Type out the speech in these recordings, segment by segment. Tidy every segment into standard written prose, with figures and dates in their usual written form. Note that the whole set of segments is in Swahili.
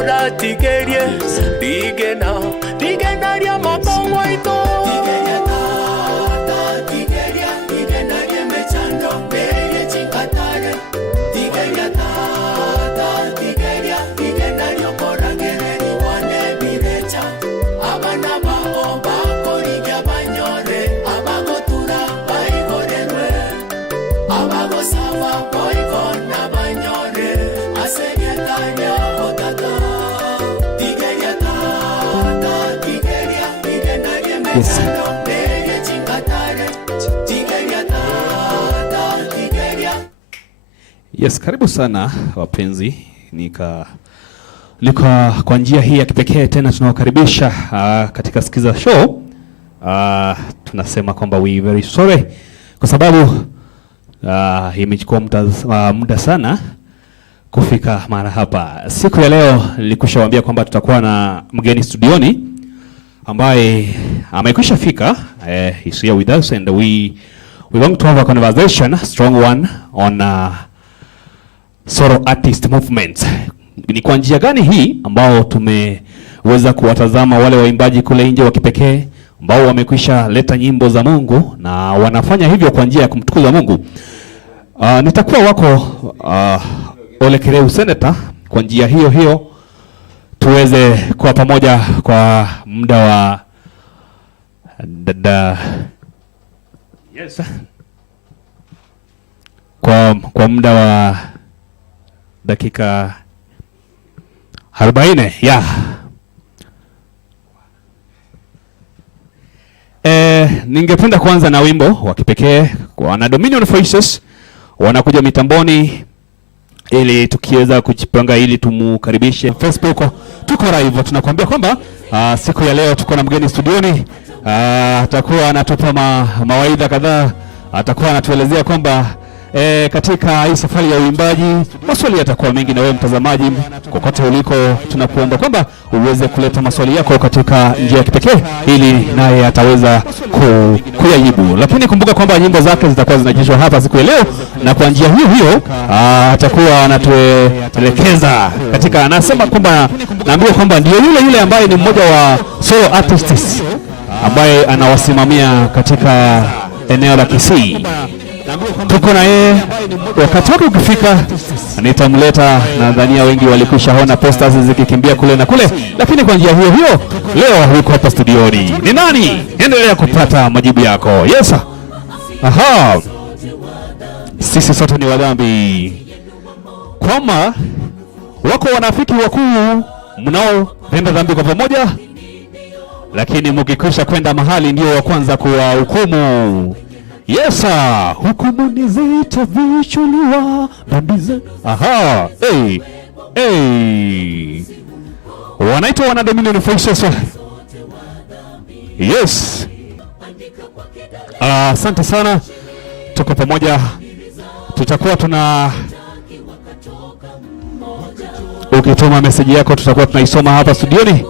ora tigerie digena ria makongo ito tigeria tata digena ria mechando berie chikatare tigeria tata digena ria korangere ni wane birecha abana bao bakoriga banyore abagotura baigorerwe abagosawa boikona banyore asegetaria otata tigeria tata digena ria mechando berie chikatare tigeria tata Yes, karibu sana wapenzi. Nika kwa njia hii ya kipekee tena tunawakaribisha katika SKIZA show. Tunasema kwamba we very sorry kwa sababu imechukua muda sana kufika mara hapa. Siku ya leo nilikushawaambia kwamba tutakuwa na mgeni studioni ambaye amekwisha fika. He's here with us and we want to have a conversation, strong one, on solo artist movement. Ni kwa njia gani hii ambao tumeweza kuwatazama wale waimbaji kule nje wa kipekee ambao wamekwisha leta nyimbo za Mungu na wanafanya hivyo kwa njia ya kumtukuza Mungu. Nitakuwa wako Ole Kereu Senator kwa njia hiyo tuweze kuwa pamoja kwa muda wa kwa muda wa dakika 40 ningependa kuanza na wimbo wa kipekee wana Dominion Voices wanakuja mitamboni ili tukiweza kujipanga ili tumukaribishe. Facebook tuko live, tunakuambia kwamba siku ya leo tuko na mgeni studioni. Atakuwa anatupa mawaidha kadhaa, atakuwa anatuelezea kwamba katika hii safari ya uimbaji maswali yatakuwa mengi, na wewe mtazamaji kokote uliko tunakuomba kwamba uweze kuleta maswali yako katika njia ya kipekee ili naye ataweza kuyajibu. Lakini kumbuka kwamba nyimbo zake zitakuwa zinajishwa hapa siku ya leo, na kwa njia hiyo atakuwa anatuelekeza katika, anasema kwamba naambiwa kwamba ndio yule ambaye ni mmoja wa solo artists ambaye anawasimamia katika eneo la Kisii. Tuko na yeye, wakati wake ukifika nitamleta. Nadhania wengi walikwishaona posters zikikimbia kule na kule, lakini kwa njia hiyo leo yuko hapa studioni. Ni nani? Endelea kupata majibu yako. Yes. Aha. Sisi sote ni wadhambi. Kwamba wako wanafiki wakuu mnaotenda dhambi kwa pamoja, lakini mkikwisha kwenda mahali ndio wa kwanza kuwa hukumu. Yes, hukumu ni zitavichuliwa dhambi zetu. Aha, wanaitwa wana Dominion Voices. Yes. Asante sana, tuko pamoja. Tutakuwa ukituma message yako tutakuwa tunaisoma hapa studioni,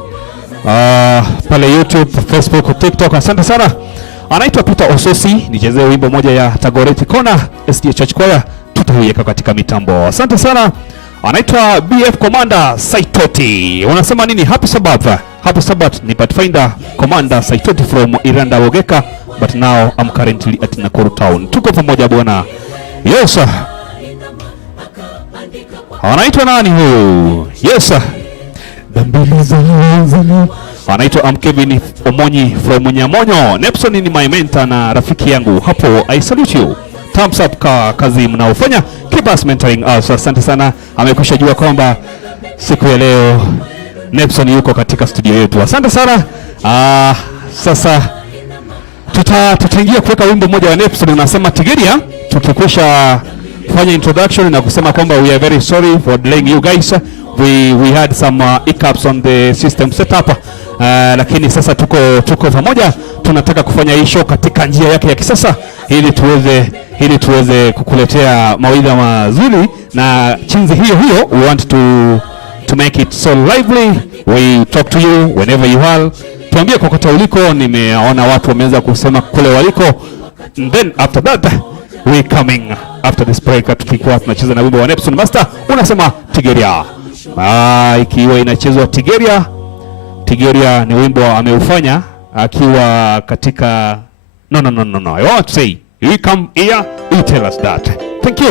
pale YouTube, Facebook, TikTok. Asante sana. Anaitwa Pr Ososi, nichezee wimbo moja ya Tagoreti Kona SDA Church Choir, tutaiweka katika mitambo. Asante sana. Anaitwa BF Commander Saitoti. Unasema nini? Happy Sabbath. Ni Pathfinder Commander Saitoti from Iranda Wogeka, but now I'm currently at Nakuru town. Tuko pamoja bwana. Yes. Anaitwa nani huyu? Yes. Anaitwa Kevin Omonyi from Nyamonyo. Nepson ni my mentor na rafiki yangu hapo. I salute you. Thumbs up kazi mnaofanya. Keep us mentoring us. Asante sana. Amekwisha jua kwamba siku ya leo Nepson yuko katika studio yetu. Asante sana. Sasa tutaingia kuweka wimbo mmoja wa Nepson unasema Tigeria. Tukikwisha fanya introduction na kusema kwamba we are very sorry for delaying you guys. We had some hiccups on the system setup, lakini sasa tuko pamoja. Tunataka kufanya hii show katika njia yake ya kisasa ili tuweze kukuletea mawaidha mazuri na chinzi hiyo. We want to make it so lively. We talk to you whenever you are. Tuambie kokote uliko. Nimeona watu wameanza kusema kule waliko. And then after that we coming after this break tukikuwa tunacheza na wimbo wa Nepson Master unasema Tigeria. ikiwa inachezwa Tigeria. Tigeria ni wimbo ameufanya akiwa katika no. I want to say, you come here, you tell us that. Thank you.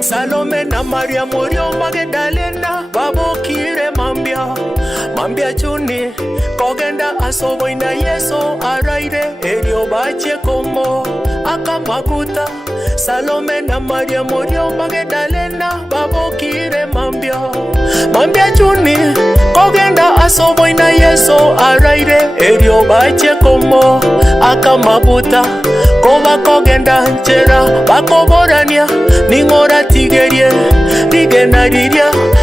Salome na Maria Morio Magdalena babokire mambia chuni kogenda asobo ina Yeso araire elio bache komo akamakuta. Salome na Maria Morio Magdalena babokire mambia chuni kogenda asobo ina Yeso araire elio bache komo akamakuta. Koba kogenda nchera bakoborania ningora Tigerie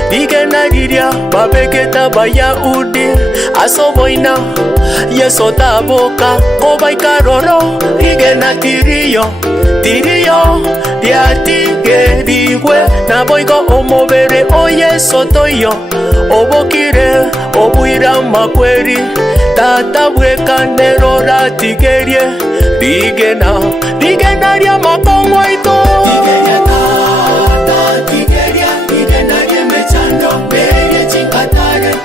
digenariria babeketa Bayahudi asoboina Yeso taboka koba ikaroro igena tirio dia tigerigwe na boigo omobere o Yeso toyo obokire obuira makweri tata bweka nerora Tigerie digenaria makongo ito Tigeria mechando beye chikatare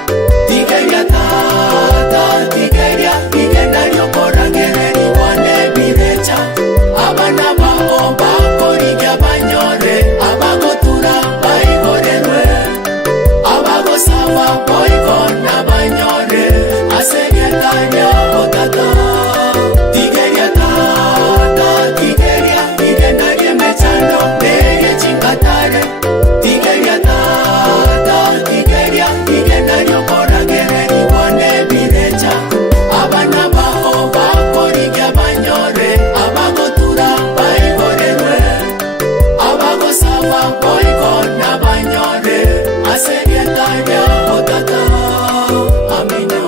Tigeria digenario koragereri wane birecha abana bao bakorigia banyore abagotura baigorerwe abagosaba boigona banyore asegetaria otata Tigeria digenario mechando beye chikatare Tigeria digenario koragereri wane birecha abana bao bakorigia banyore abagotura baigorerwe abagosaba boigona banyore asegetaria otata amina.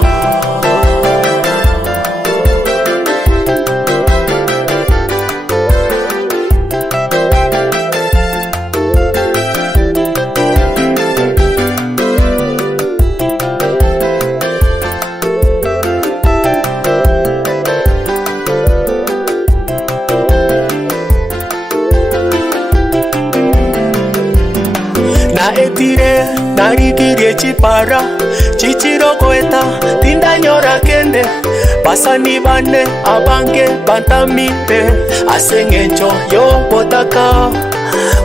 Etire narikirie chipara chichirokoeta tindanyora kende pasani bane abange bantamire asengecho yo botaka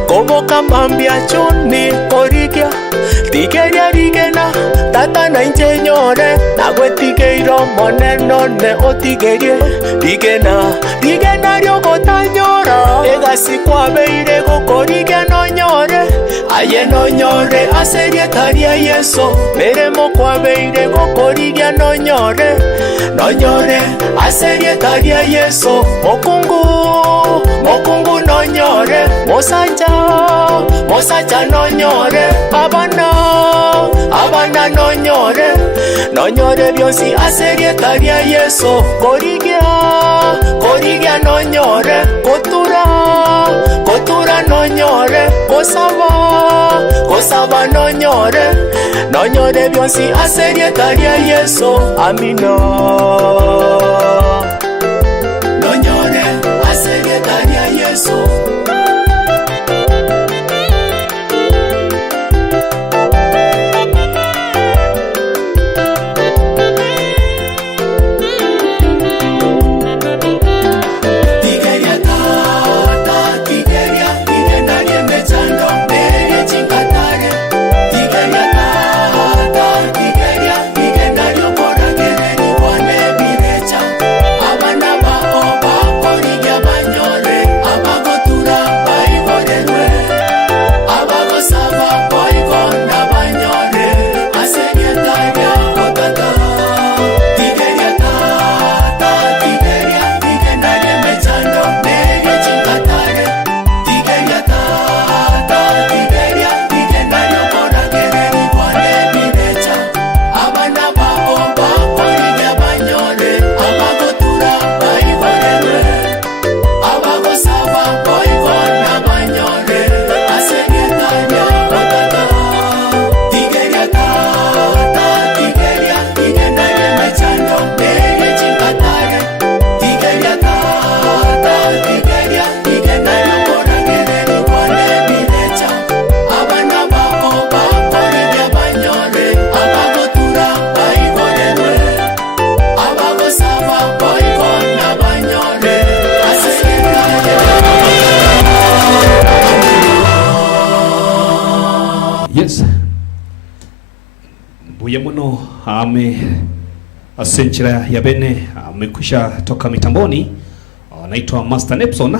koboka mambia chuni korigia Tigeria rigena tata na inchenyore nagwe tigeiro moneno ne otigerie digenario gotanyora egasi kwabeire gokorigia nonyore aye nonyore aserietaria Yeso meremo kwabeire gokorigia nonyore aserietaria Yeso mokungu nonyore mosacha nonyore abana nonyore byosi aserietaria Yeso korigia nonyore kotura nonyore kosaba nonyore byosi aserietaria Yeso amina. Nonyore aserietaria Yeso asenchira ya bene amekwisha toka mitamboni, anaitwa Master Nepson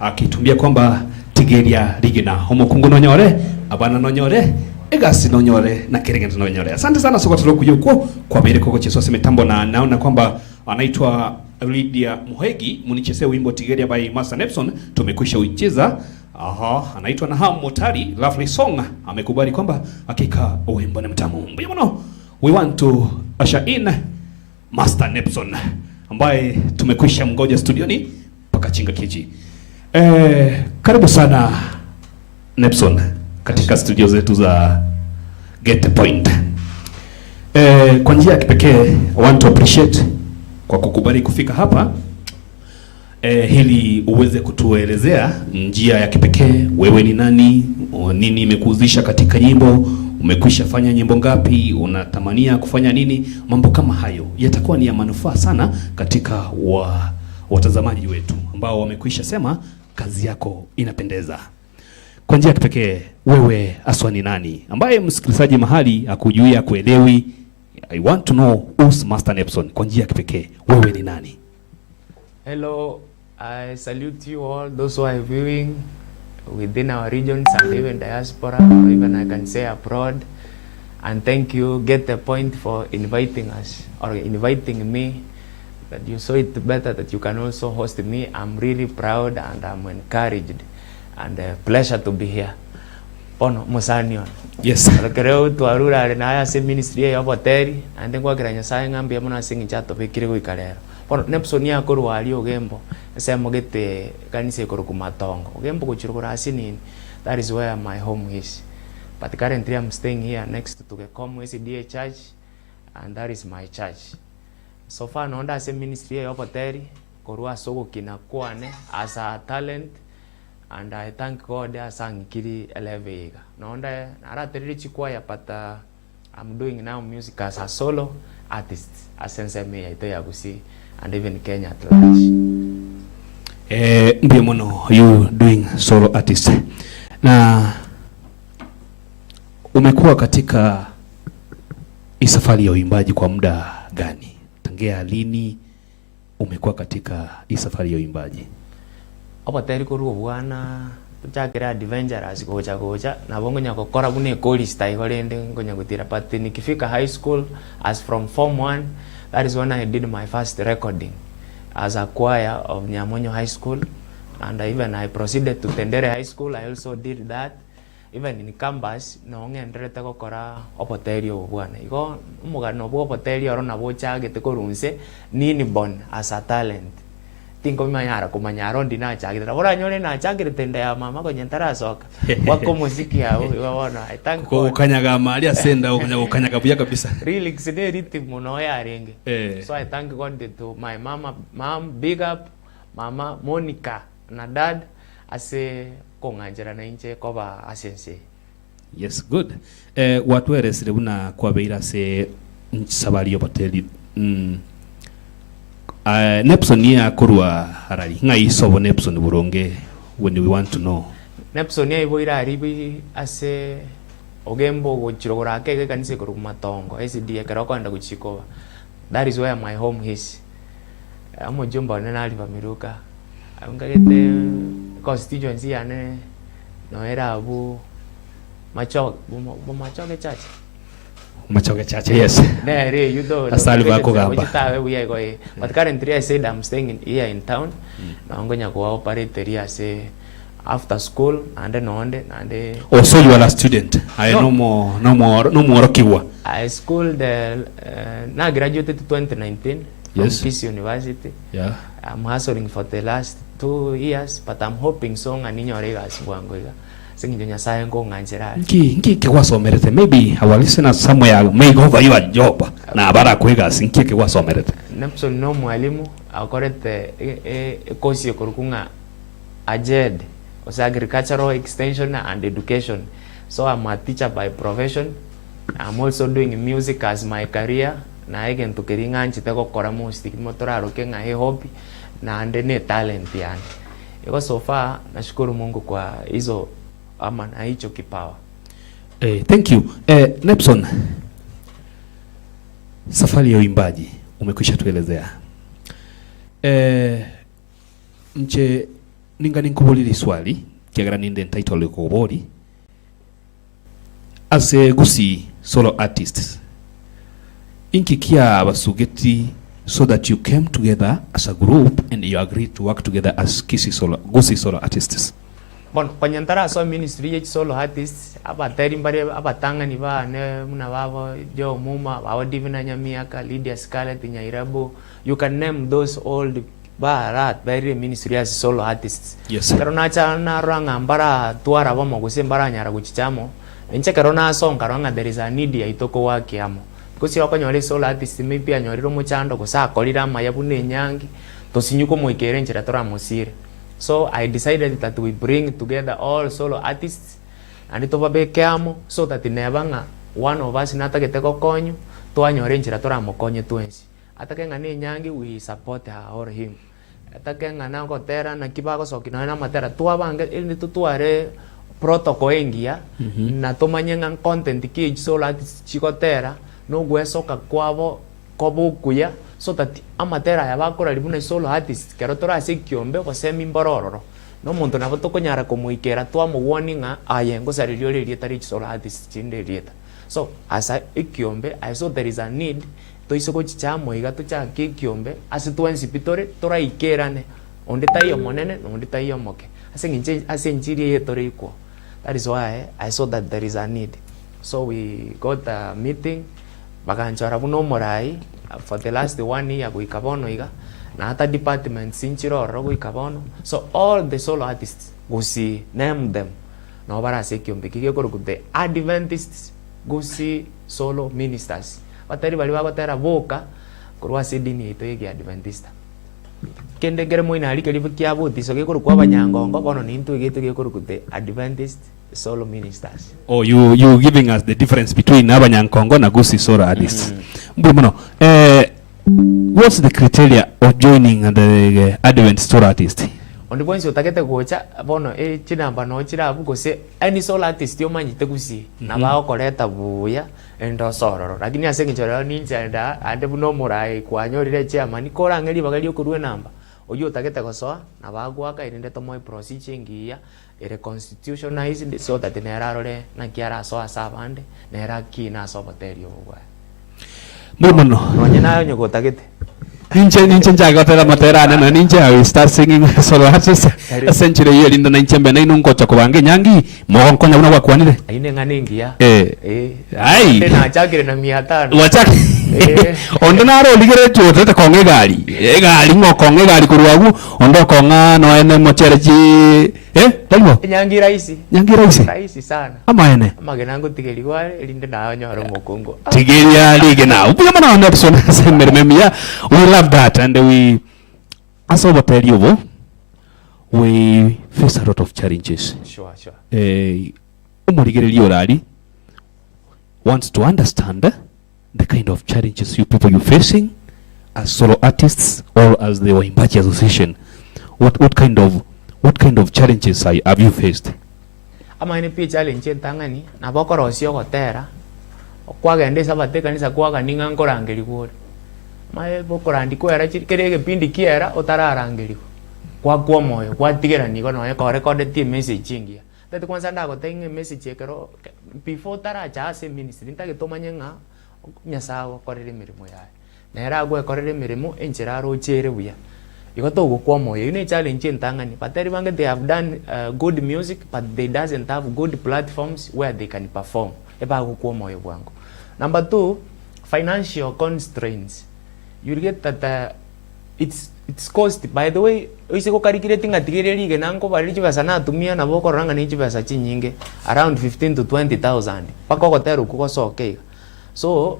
akitumia kwamba tigeria rigina homokungu nonyore abana nonyore egasi nonyore na kirigenda nonyore. Asante sana soko tulokuja huko kwa bere koko cheso mitambo, na naona kwamba anaitwa Lydia Muhegi municheze wimbo tigeria by Master Nepson tumekwisha ucheza. Anaitwa Naham Motari, lovely song. Amekubali kwamba hakika wimbo ni mtamu. Mbona we want to usher in Master Nepson ambaye tumekwisha mgoja studioni paka chinga kiji. Karibu sana Nepson katika studio zetu za Get the Point. Kwa njia ya kipekee I want to appreciate kwa kukubali kufika hapa hili uweze kutuelezea njia ya kipekee, wewe ni nani, nini imekuuzisha katika nyimbo, umekwisha fanya nyimbo ngapi, unatamania kufanya nini. Mambo kama hayo yatakuwa ni ya manufaa sana katika watazamaji wetu ambao wamekwisha sema kazi yako inapendeza. Kwa njia ya kipekee, wewe aswa ni nani ambaye msikilizaji mahali akujui akuelewi? I want to know who's Master Nepson. Kwa njia ya kipekee, wewe ni nani? Hello, I salute you all, those who are viewing within our regions and even diaspora, or even I can say abroad. And thank you, Get the Point, for inviting us, or inviting me, that you saw it better that you can also host me. I'm really proud and I'm encouraged and a pleasure to be here. Pono musanion. Yes. Kereo tuarura na ya se ministry ya boteri ande kwa kiranya sa ngambia muna singi chato bekire guikarero. Pono Nepson ya korwali ogembo ese mogete kanise korukumatongo. Ogembo kuchirukura asini. That is where my home is. But currently I'm staying here next to the SDA church, and that is my church. So far no nda se ministry ya boteri korwa sogo kinakwane as a talent. And I thank God asang kiri elevega. Naonda narateriri chikwaya, but I'm doing now music as a solo artist. Asense me itoya gusi and even Kenya at large. Mbie mono you doing solo artist. Na umekuwa katika safari ya uimbaji kwa muda gani? Tangia lini umekuwa katika safari ya uimbaji? Aboteri koruo bwana tuchakira adventurous gocha na bongo nyako kora bune chorist igorende ngonya gutira, but nikifika high school as from form 1, that is when I did my first recording as a choir of Nyamonyo High School, and even I proceeded to Tendere High School. I also did that. Even in campus no ngendrete gukora oboteri bwana igo umugano bwo oboteri oro na bocha gete korunse nini bon as a talent. Tingo manyara kumanyaro ndina chagira bora nyore na chagire tende ya mama ko nyentara soka wako muziki yao iwaona. I thank God ko kanyaga mali asenda ukanyaga buya kabisa really xide rhythm no ya renge. So I thank God to my mom, big up mama Monica na dad ase konganjera na inche koba asense. Yes, good. Watu eresire buna kwa beira se sabari oboteli Nepson ya kurwa harari ngai sobo Nepson buronge when we want to know. Nepson ya ibo ira ribi ase ogembo gochirogora keke kanise korumatongo SDA kerokonda guchikoba. That is where my home is. Amo jumba nena aliva miruka angagete constituency ane no era abu machoke church. Machoke church, yes. Nere, you know. Asali bako gamba. But currently I said I'm staying here in town. Na ngonya ko operate here say after school and then on and oh, so you are a student. I no more kiwa. I schooled na graduated 2019 from Peace University. Yeah. I'm hustling for the last 2 years, but I'm hoping so nganinyorega asibwangoiga. Nki wasomerete, maybe our listeners somewhere may go over your job na bara kwega sinki wasomerete. Nepson no mwalimu akorete kosi korukunga AJED, was agricultural extension and education. So I'm a teacher by profession. I'm also doing music as my career. Na again to keringa nchiteko kora music motora rokenga he hobby na ndene talent yani. Iko so far nashukuru Mungu kwa hizo ama na hicho kipawa. Thank you. Nepson, Safari ya uimbaji umekwisha tuelezea. Nche ninga ninkubulili swali kiagara ninde title likubuli. As a gusi solo artist, inkikia basugeti so that you came together as a group and you agreed to work together as gusi solo artists. Bon, kwenye ntara so ministry ya solo artists abateri mbare abatanga ni ba ne muna babo jo muma bawo divina nyamiaka Lydia Scarlett Nyairabo, you can name those old barat very ministry as solo artists. Yes. Pero na cha na ranga mbara tuara bomo gusembara nyara guchichamo enche karona song karanga there is a need ya itoko wake amo because yoko nyore solo artist maybe anyoriro muchando gusa kolira mayabune nyangi tosinyuko moikere nchira tora mosire. So I decided that we bring together all solo artists and it over bekeamo so that nebanga one of us nata geteko konyu to anyore nchira tora mokonye twensi atakenga ni nyangi we support her or him atakenga na ngotera na kibago sokina na matera tuabange ili tutuare protocol engia na tomanyenga content ki solo artists chikotera no gwesoka kwabo kobukuya so that amatera yabakora libuna solo artist kero tora sekiombe gosemi mbororo no muntu nabo tokonyara komuikera twamo warninga ayengo saririo rieta solo artist chinde rieta. So as a ikiombe I saw there is a need to isoko chichamo iga to cha kiombe as twensi pitore tora ikerane onde tayo monene onde tayo moke asenjiri yetore iko. That is why I saw that there is a need. So we got a meeting bakanchara buno morai for the last 1 year kuikabono iga na hata department sinchiroro kuikabono. So all the solo artists gusi name them no bara sekiombe kike korukude Adventists gusi solo ministers batari bali bagotera boka kurwa sidini ito yegi Adventista kende gere moina ali kalibu kiabuti so gekuru kwa banyangongo bono nintu igete gekuru kude Adventist solo ministers. Oh, you giving us the difference between abanyankongo na gusi solo artists. Mbona what's the criteria of joining the Adventist solo artist? Ondi bonsi utakete gocha bono chinamba no chira buko se any solo artist yo manyite gusi na bao koleta buya endo sororo lakini asengichora ninja nda ande buno murai kwanyorire chama ni korangeli bagali okurwe namba oyo utakete gosoa na bagwaka irinde tomo procedure ngiya ere constitutionalized so that nerarore na kiara so asabande nera kina so baterio bwa Mbona nonye nayo nyogotakete ninche njagotera materana na ninche I will start singing solo artists essentially hiyo linda na ninche mbena inungo cha kubange nyangi mo konya una wakwanire aine nganingia ai na chakire na 500 wachaki ondo naro ligere chote konge gari ngo konge gari kurwagu ondo konga no ene mocherechi talimo nyangi raisi sana ama genango tigeri wale linde na nyoro mokongo tigeria lige na ubuya mana na persona semermemia. We love that and we as over tell you we face a lot of challenges. Sure. Umurigereri orali wants to understand the kind of challenges you people you facing as solo artists or as the Waimbaji Association. What kind of challenges have you faced? Ama ni pi challenge ntangani na bokoro sio gotera kwagende sabate kanisa kwaga ninga nkorangeri gwo mae bokorandi kwera kirege pindi kiera otararangeri kwa moyo kwa tigera niko no ko record the message ingia that kwanza ndago tenge message ekero before taracha ase ministry ntage tomanyenga nyasago korere mirimo yae nera gwe korere mirimo enchiraro chere buya ikoto gukwa moyo ine challenge ntangani bateri bange they have done good music but they doesn't have good platforms where they can perform eba gukwa moyo bwangu. Number 2, financial constraints. You get that it's cost. By the way, isiko calculating atigeri ge nanko bali chibasa na tumia na boko ranga ni chibasa chinyinge around 15 to 20,000 pako kotero kuko so okay. So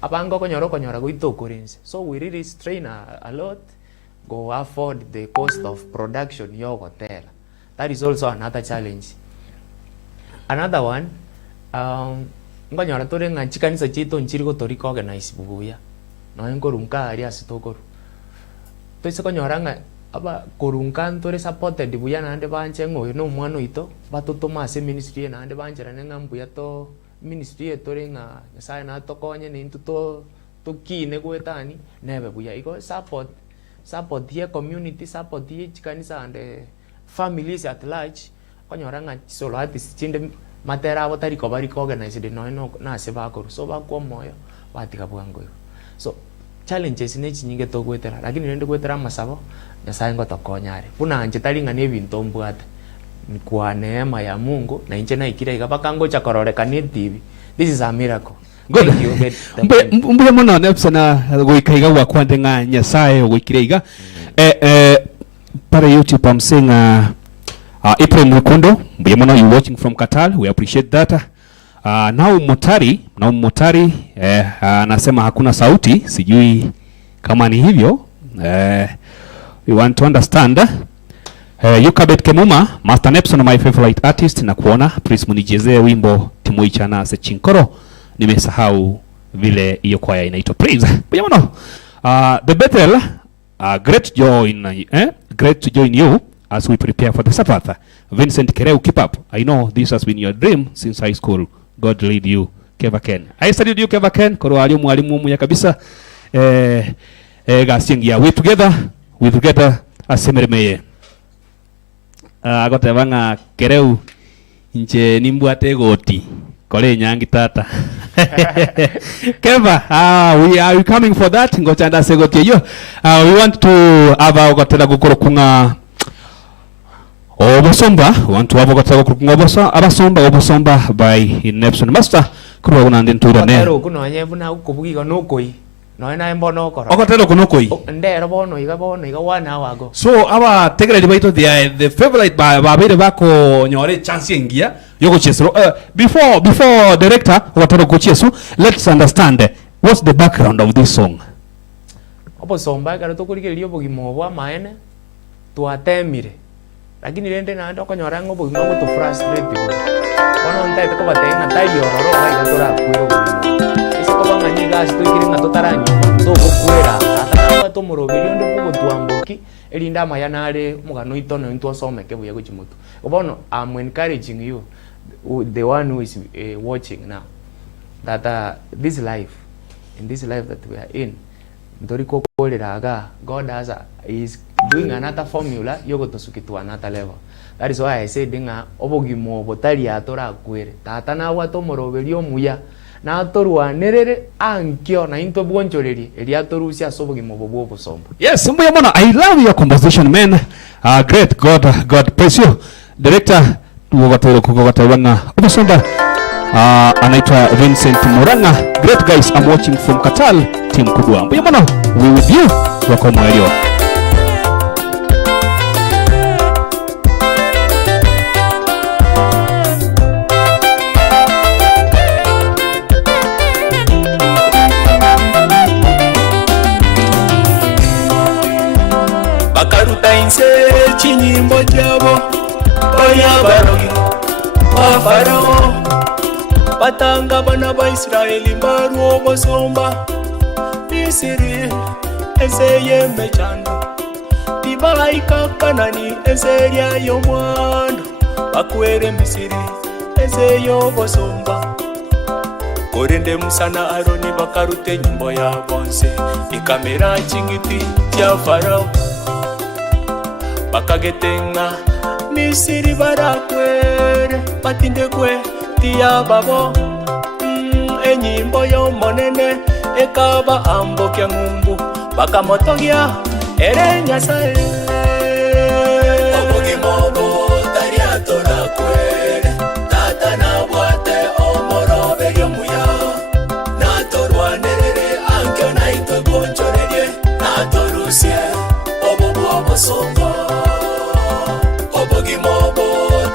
abango konyora guito currency. So we really strain a lot go afford the cost of production yo hotel. That is also another challenge. Another one ngonyora tore ngachikanisa chito nchiri gotorika organize bubuya no enkorunka ari asitokoru toise konyoranga aba korunkan tore supported buya nande banche ngoyo no mwana ito batotoma ase ministry nande banjera nenga mbuya to ministry etore nga sai na to konye ni ntuto tukine kwetani nebe buya iko support ye community, support ye kanisa and families at large konyoranga solo artists chinde matera abo tari ko bari organized no na se bakoro so bakwo moyo batika bwango. So challenges ne chinyinge to gwetera lakini nende gwetera masabo nyasaye ngotokonyare buna anje tari ngane ebinto mbwate ni kwa neema ya Mungu na inje na ikira igabakango cha kororeka ni TV. This is a miracle. Good. Mbuya mono nepsana goikaiga wa kwande nga nyasaye goikiraiga para YouTube I'm saying April Mukundo mbuya mono you watching from Qatar, we appreciate that. Now Motari anasema hakuna sauti, sijui kama ni hivyo. We want to understand. Yukabet Kemuma, Master Nepson, my favorite artist, na kuona please munichezee wimbo Timoichana se Chinkoro. Nimesahau vile hiyo kwaya inaitwa praise. Bwana the Bethel, great to join you as we prepare for the Sabbath. Vincent Kereu, keep up. I know this has been your dream since high school. God lead you, Keva Ken. I studied you, Keva Ken. Koro mwalimu muya kabisa. Gasingia we together asemeremeye. Agotebanga Kereu nje nimbwate goti. Kole nyangi tata. Keva, we are coming for that. Ngochanda segoti yo. We want to have agotela gukoro kunga Obosomba, want to have Obosomba by Nepson Master. Kuro na ndentura ne. Okotero kuno anyevu na ukubugiga nokoi. No na embono okoro. Okotero kunokoi. Ndero bono iga 1 hour ago. So aba tegera dibaito the favorite babere bako nyore chance ngia yoko chesro. Before director okotero kuchesu, let's understand what's the background of this song. Obosomba karo tokurikiriyo bogimo bwa maene twatemire. Lakini rende na ndo konyora ngobo ngo to frustrate boy. Kono ntaite ko batenga tayo roro ga tora kwero bogimo. Ise ko banga nyiga situikiri ngato taranyi to kwera ataka to moroberio ndo pugo tuamboki elinda mayanare mugano itono into someke buye kuchimutu. Obono I'm encouraging you, the one who is watching now, that this life that we are in ndoriko koleraga God is doing another formula yogo to suki to another level. That is why I say dinga obogimo botali atora kwere tata na wato moroberio muya na atorwa nerere ankyo na into bwonchoreri eri atorusia sobogimo bobo bosomba. Yes, mbuya mona, I love your composition, man. Great. God bless you. Director tuwatero kugogatawanga obosomba anaitwa Vincent Moranga. Great guys, I'm watching from Qatar, team kubwa. Mbuya mona, we with you. Wako mwelio. Inse chinyimbo jabo oya barogi wa farao batanga bana ba Israeli baru obosomba Misiri eseye mechando tibalaika Kanani eseya yomwando bakwere Misiri eseyo obosomba korende musana Aroni bakarute nyimbo ya bonse ikamera chingiti ya farao bakagetenga Misiri barakwere batindekwe tiya babo enyimbo yo monene ekaba ambokya ngumbu bakamotogia ere nyasaye obogimobo taria tora kwere tata na bwate omorobe yomuya na torwanerere ankyo na ito bonchorerie na torusie obobo songo obogimobo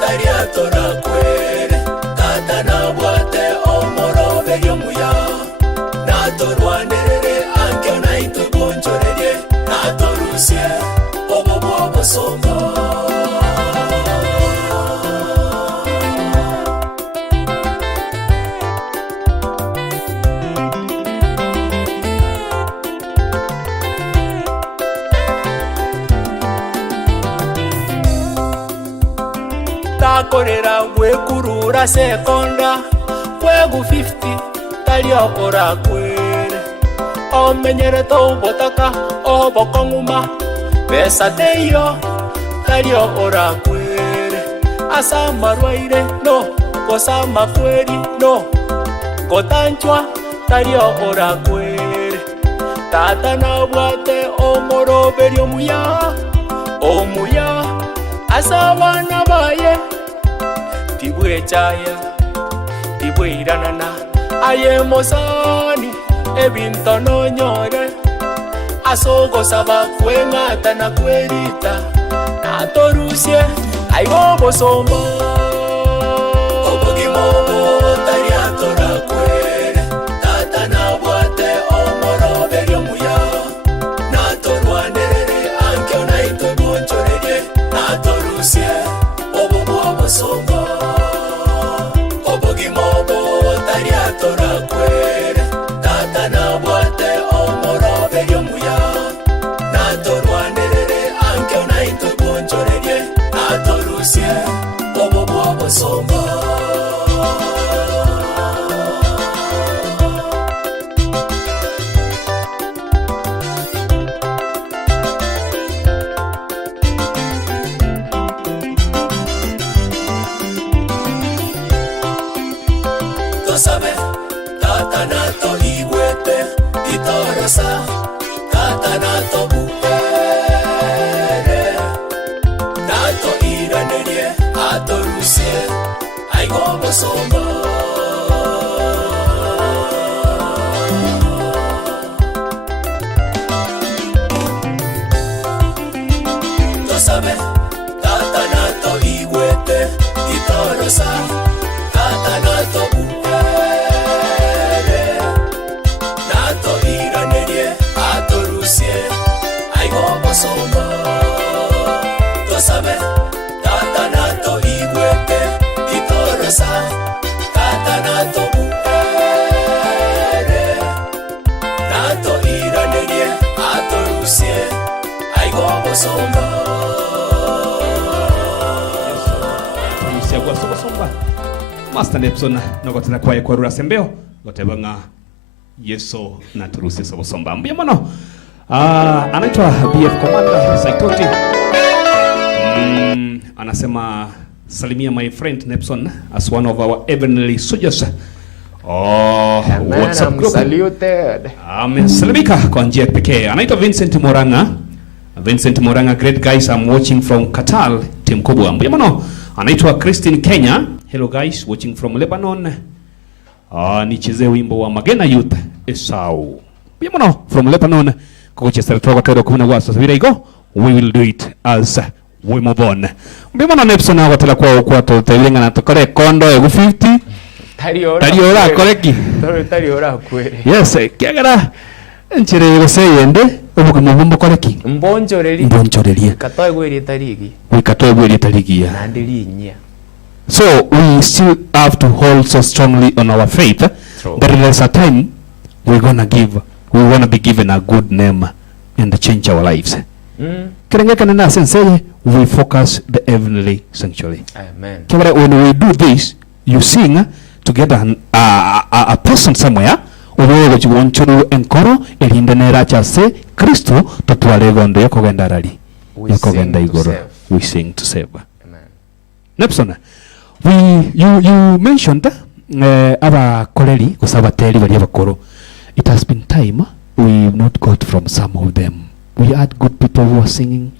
taria tora kwere tata na bwate omorobe yomuya na torwanerere ankyo na ito bonchorerie na torusie obobo songo. Korera wekurura sekonda kwegu 50 talio ora kwere omenyere tobotaka obokong'uma pesa teyo tario orakwere asa marwaire no kosa makweri no kotanchwa tario orakwere tata nabwate omoroberio omuya asa bana baye tibwechaya tibwiranana aye mosani ebinto nonyore asogosaba kweng'ata na kwerita natorusie aigo bosomba obogimobo tariatora kwere tata nabwate omoroberio muya natorwanderere ankeo naitwe bonchorerie natorusie obobosomba obogimobo tariatora kwere tata nabwate omoroberio muya natorwanderere ankeo naitwe bonchorerie natorusie obobosomba tosabe tata nato igwete itorosa tata nato buere nato iranerie atorusie aigobosomba tosabe tata nato igwete itorosa tata nato buere nato iranerie atorusie aigobosomba tosabe tata nato igwete itorosa tata nato buere nato iranerie atorusie aigobosomba Master Nepson nogotera kwaye kwa rura sembeo gotebanga Yeso na turusi sobosomba mbia mono anaitwa BF Commander Saitoti anasema salimia my friend Nepson as one of our heavenly soldiers. What's up group? Saluted. Salimika kwa njia pekee. Anaitwa Vincent Moranga, great guys, I'm watching from Qatar, team kubwa mbia mono. Anaitwa Christine Kenya, hello guys, watching from Lebanon. Nicheze wimbo wa Magena Youth Esau. Biamono from Lebanon. Kukucheza tuwa kwa kuna wasa sabira iko. We will do it as we move on. Biamono Nepson na watela kwa tutalenga na tukore kondo egu 50. Tariora koreki. Tariora kwere. Yes, kiagara nchire yoseyende obuke mubumbo koreki. Mbonchorelie. Katoe gweri tarigi. We katoe gweri tarigi ya. Nandiri nya. So we still have to hold so strongly on our faith that there's a time we want to be given a good name and change our lives. We focus the heavenly sanctuary. Amen. When we do this, you sing together a person somewhere. We sing to save. Amen. Nepson, you mentioned aba koleri kusabateri bali abakoro. It has been time we've not got from some of them. We had good people who were singing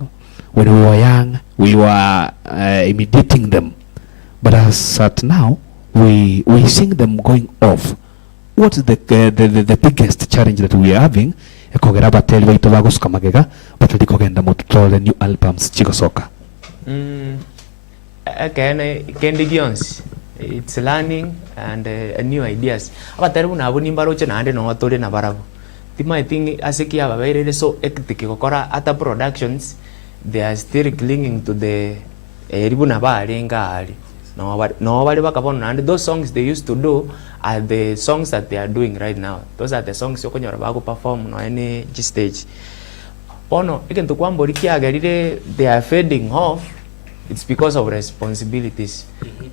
when we were young. We were imitating them, but as at now we sing them going off. What is the biggest challenge that we are having? Ekogera bateri baito bagusuka magega batali kogenda mututole new albums chigosoka. It's learning and new ideas. Abatari unabo nimbaroche na ande no watore na barabu. Tima think asiki aba very so hectic kokora ata productions they are still clinging to the ribuna ba arenga ali. No bali bakabona and those songs they used to do are the songs that they are doing right now. Those are the songs yokonyora bago perform no any stage. Pono ikentu kwambori kiagarire they are fading off. It's because of responsibilities.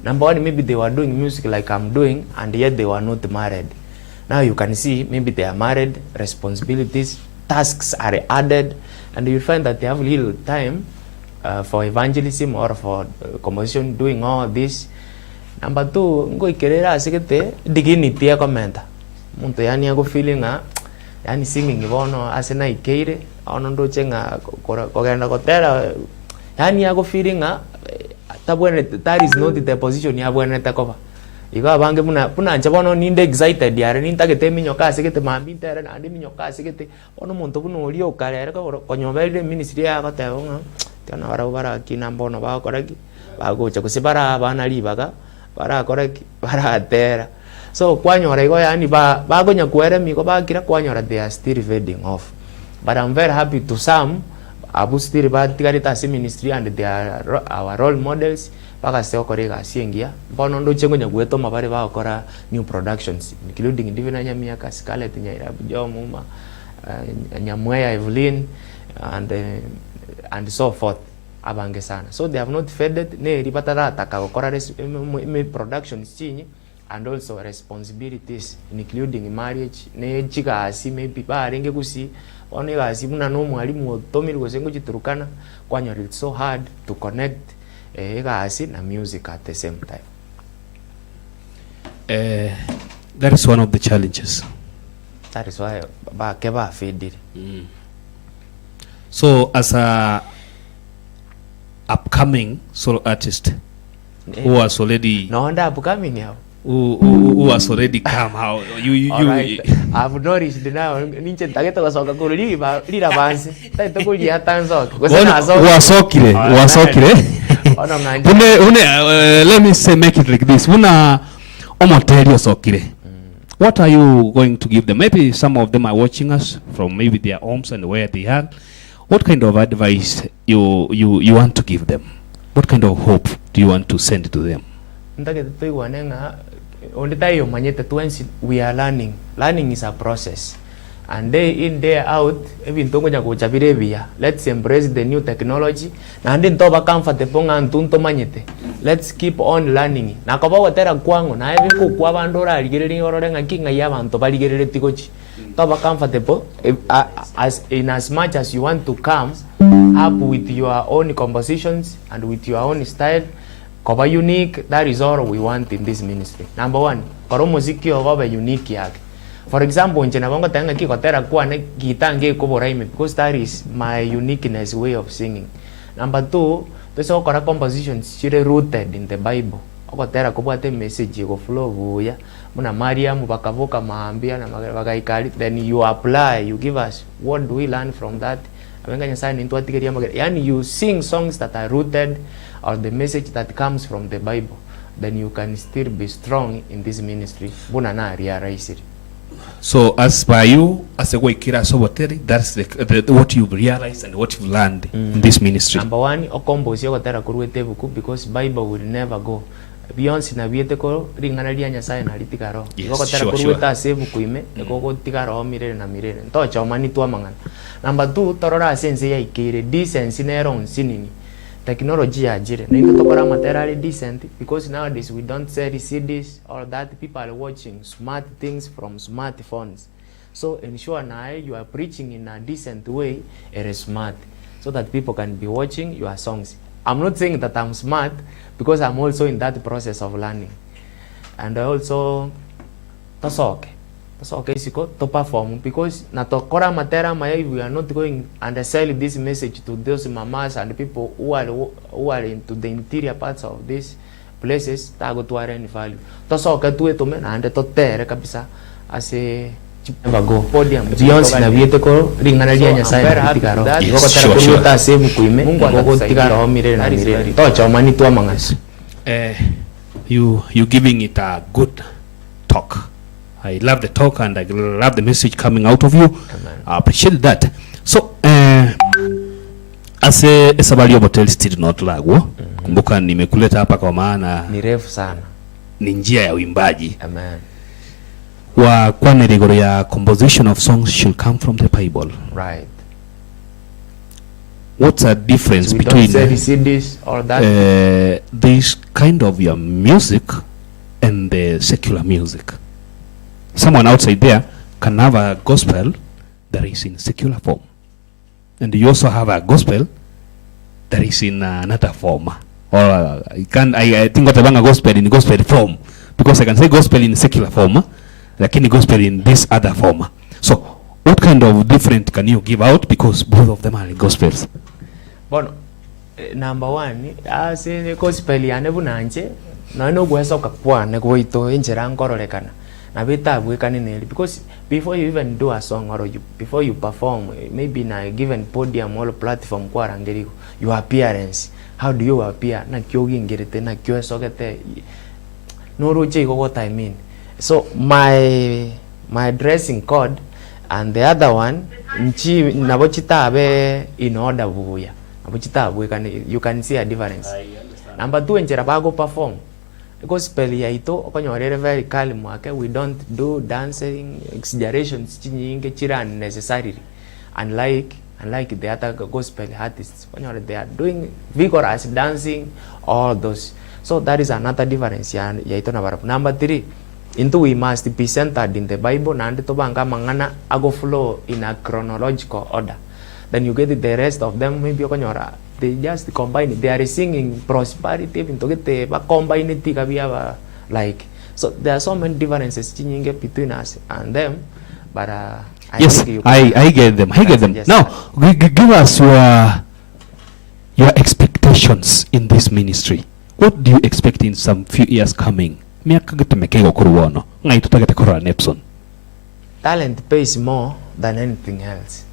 Number one, maybe they were doing music like I'm doing, and yet they were not married. Now you can see maybe they are married, responsibilities, tasks are added, and you find that they have little time for evangelism or for composition, doing all this. Number two, ngo ikerera asigete dignity ya komenta. Muntu yani yako feeling yani singing ibono asena ikeire ono ndo chenga kogenda kotera yani yako feeling tabwene that is not the position ya bwene takoba. Iga bange puna nchabono ninde excited yare nintagete minyoka asigete mambintere na andi minyoka asigete ono muntu buno oli okarera ko konyobere ministry ya kotebonga tana bara kina mbono ba koraki bagocha kusibara bana libaga bara koraki bara tera. So kwanyora igo yani bagonya kuere miko bakira kwanyora they are still fading off. But I'm very happy to some abu still tigarita si ministry and they are our role models baka seo korega asiengia bono ndo chengo nyagweto mabare ba okora new productions including Divina Nyamiaka, Scarlett Nyaira Bujomuma, Nyamweya Evelyn and so forth abange sana. So they have not faded ne ripatara takakora productions chinyi and also responsibilities including marriage ne chika asi maybe ba renge kusi one gasi muna no mwalimu otomiri gosengo chiturukana kwanyori it's so hard to connect gasi na music at the same time. That is one of the challenges. That is why ba keba faded. So as a upcoming solo artist who has already upcoming now who has already come out, right. I've noticed now ninche tageta gasoka kuruli ba lira banse taito kuli hatanzo wasokire let me say make it like this una omoterio sokire. What are you going to give them? Maybe some of them are watching us from maybe their homes and where they are. What kind of advice you want to give them? What kind of hope do you want to send to them? We are learning. Learning is a process. And day in, day out, let's embrace the new technology. Let's keep on learning. Comfortable as much as you want to come up with your own compositions and with your own style, cover unique. That is all we want in this ministry. Number one, koro muziki ogobe unique yake. For example, nchena bongo tanga kikotera kuwa ne gitange kuboraime because that is my uniqueness way of singing. Number two, there's kora compositions chire rooted in the Bible. Okotera kubwate message go flow buya muna Mariam bakavuka maambia na bagaikali, then you apply, you give us what do we learn from that. Yani you sing songs that are rooted or the message that comes from the Bible, then you can still be strong in this ministry. So as by you as a way kira soboteri, that's the what you've realized and what you've learned in this ministry. Number one, because Bible will never go Beyonce na viete ko ringana lia nyasaye na litikaro iko tara kuruta save kuime iko tikaro mirere na mirere ntocha omani tu amangana. Number 2, torora sense ya ikire decency nero nsinini technology ya jire na ndo tokora material decent because nowadays we don't sell CDs or that people are watching smart things from smartphones. So ensure now you are preaching in a decent way, it is smart, so that people can be watching your songs. I'm not saying that I'm smart because I'm also in that process of learning. And also that's okay siko to perform because na tokora matera maya we are not going and sell this message to those mamas and people who are into the interior parts of these places tago to are any value. That's okay to it men and to tere kabisa as a go podium Beyonce na viete ko ringana lia nyasaye na tikaro iko tara kuruta save kuime ko tikaro mirere na mirere tocha mani tu amangas. You giving it a good talk. I love the talk and I love the message coming out of you. Amen. I appreciate that. So as a Sabalio Hotel still not lagwo. Kumbuka nimekuleta hapa kwa maana ni refu sana. Ni njia ya uimbaji. Amen. Wa kwa negoro ya composition of songs should come from the Bible. Right. What's the difference so between CDs or that this kind of your music and the secular music? someone outside there can have a gospel that is in secular form, and you also have a gospel that is in another form. Or I think what about a gospel in gospel form, because I can say gospel in secular form, like in gospel in this other form. So what kind of different can you give out, because both of them are gospels? Bueno, number one, as in gospel ya bunanje na no gweso kapwa ne goito injera nkororekana na bita bwekani neli, because before you even do a song or before you perform, maybe na a given podium or platform kwa rangeriko, your appearance, how do you appear na kyogi ngirete na kyo sokete no roche go, what I mean. So my dressing code and the other one nchi nabochita be in order buya nabochita bwe, you can see a difference. Number two, enjera bago perform gospel ya ito okonyorere very calm wake, we don't do dancing exaggerations chinyinge chira unnecessarily, unlike the other gospel artists they are doing vigorous dancing, all those. So that is another difference ya ito na barap. Number three, into we must be centered in the Bible na ando to banga mangana ago flow in a chronological order. Then you get the rest of them, maybe okonyora they just combine it. They are singing prosperity into get the combine it kabiya like. So there are so many differences between us and them, but yes, I get them. I get them. Now, give us your expectations in this ministry. What do you expect in some few years coming? Talent pays more than anything else.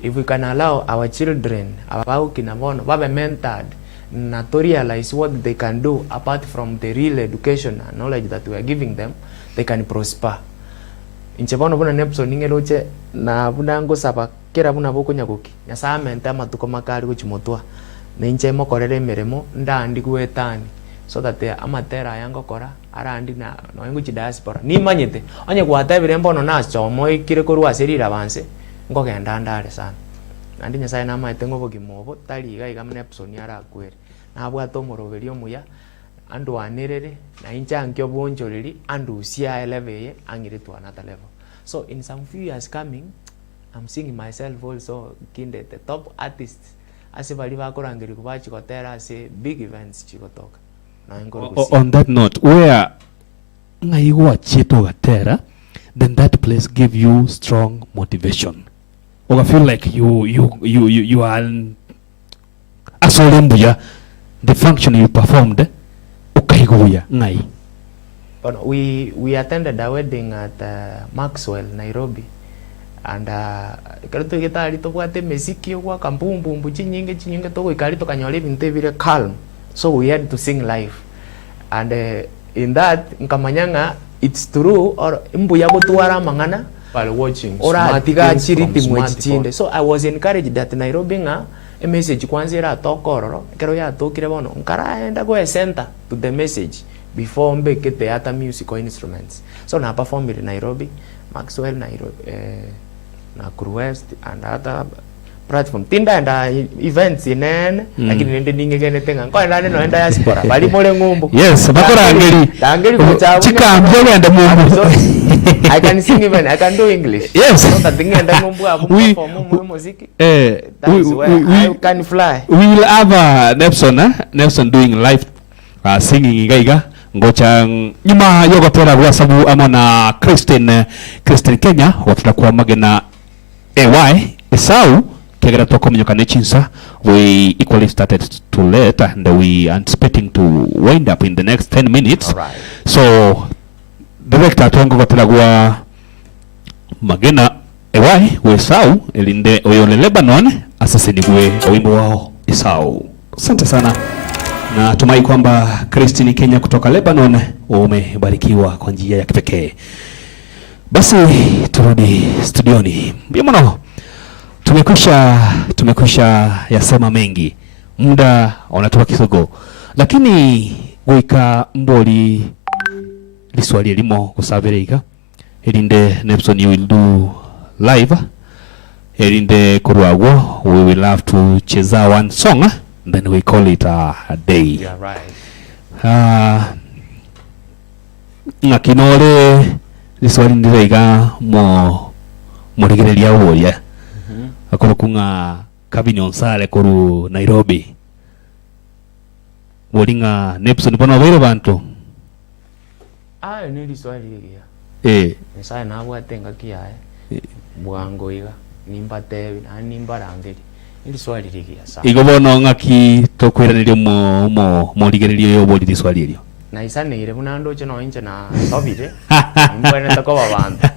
If we can allow our children, our kinamono, babe mentored, not to realize what they can do apart from the real education and knowledge that we are giving them, they can prosper. Inchebono buna nepso ningeloche na buna ngo sapa kera buna boko nyagoki. Nyasa menta matuko makari kuchimotua. Ninche mo korere meremo nda andi kuetani. So that the amatera yango kora ara andi na no yango diaspora. Ni manyete. Onye kwata birembo no na chomo ikire korwa serira avance. Ngo genda ndare sana. Andi nyasa na ma tengo bogi mobo tali ga igamne psoni ara kwere. Na bwa to moroberio muya. Andu anerere na incha ankyo bonjoreri andu sia eleveye angire to another level. So in some few years coming, I'm seeing myself also kinde the top artists ase bali bakorangeri kubachi kotera ase big events chikotoka. On that note, where ngaiwa chito gatera, then that place gave you strong motivation. Or I feel like you are asolembuya the function you performed. But we attended a wedding at Maxwell, Nairobi, and kalito kita alito buate muziki kwa kampumbu chinyinge to ikalito kanyole binte vile calm, so we had to sing live, and in that nkamanyanga it's true or imbu yabo tuwara mangana while watching or atiga chiriti mwechichinde. So I was encouraged that Nairobi nga a message kwanzira tokororo kero ya tokire bono nkara enda go center to the message before mbeke the other musical instruments. So na perform in Nairobi, Maxwell, Nairobi, Nakuru West and other platform tinda enda events inen lakini nende ninge gene tenga kwa ndane no enda diaspora bali mole ngumbu. Yes, bakora angeli chika mbele enda mumbu. I can sing even, I can do English. Yes. So that thing enda ngumbu abu perform music. That's where I can fly. We will have Nelson doing live singing igaiga ngocha nyuma yogo tera gwa sabu amona Christian Kenya watutakuwa magena AY Esau kegera tokomnyokane chinsa. We equally started too late and we anticipating to wind up in the next 10 minutes. All right. So director tongo gwa magena AY Esau elinde oyole Lebanon asasini gwe wimbo wao Esau. Asante sana. Na tumai kwamba Christine Kenya kutoka Lebanon umebarikiwa kwa njia ya kipekee. Basi turudi studioni. Mbona tumekwisha yasema mengi. Muda unatoka kisogo. Lakini goika mboli liswali limo kusabereka. Elinde Nepson you will do live. Elinde kuruago we will have to cheza one song. Then we call it a day. Yeah, right. Nakinole Liswali ndiriga murigereria uria. Akoro kunga kabini onsale kuru Nairobi. Wolinga nepso nipono vero bantu. Ni liswali ligia. Nsa na bwatenga kiae. Bwango iga nimba tebi na nimba rangeri. Ili swali ligia sa. Igobono ngaki tokwiranirio mo ligererio yo bodi liswali lyo. Na isanire bunando cyo inche na tobire. Mbone takoba bantu.